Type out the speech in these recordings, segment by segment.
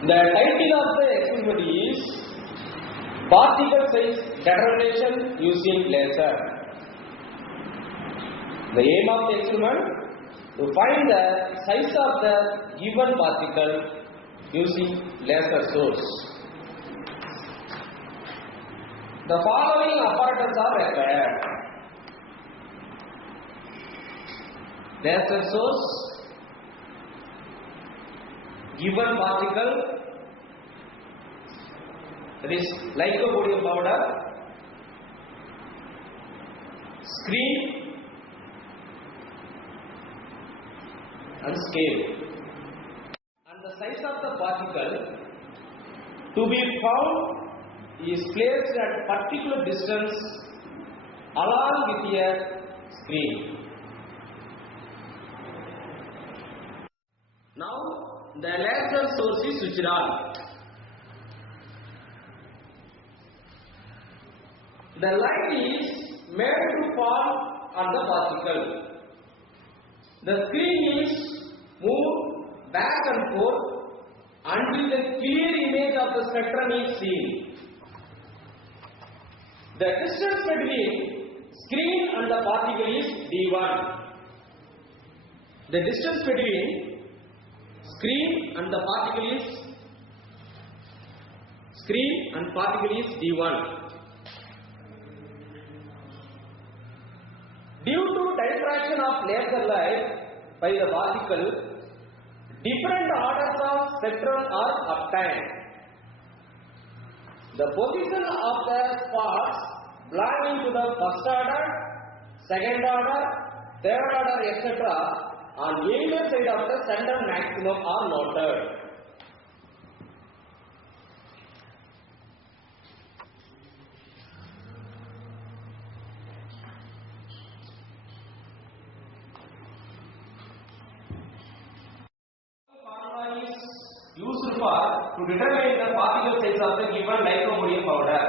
The title of the experiment is Particle Size Determination Using Laser. The aim of the experiment to find the size of the given particle using laser source. The following apparatus are required: laser source, given particle, that is lycopodium powder, screen and scale, and the size of the particle to be found is placed at particular distance along with a screen. Now the laser source is switched on. The light is made to fall on the particle. The screen is moved back and forth until the clear image of the spectrum is seen. The distance between screen and the particle is d1. The distance between screen and particle is d1. Due to diffraction of laser light by the particle, different orders of spectrum are obtained. The position of the spots belonging to the first order, second order, third order, etc. on either side of the center maximum are noted. Used to determine the particle size of the given lycopodium powder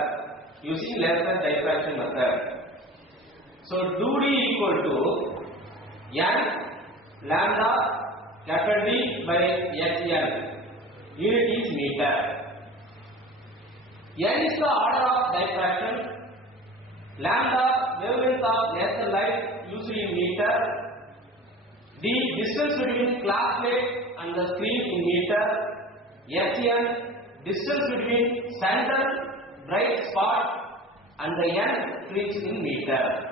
using laser diffraction method. So do D equal to n lambda capital D by Sn. Unit is meter. N is the order of diffraction. Lambda wavelength of laser light used in meter. D distance between glass plate and the screen in meter. Sn distance between center bright spot and the n reached in meter.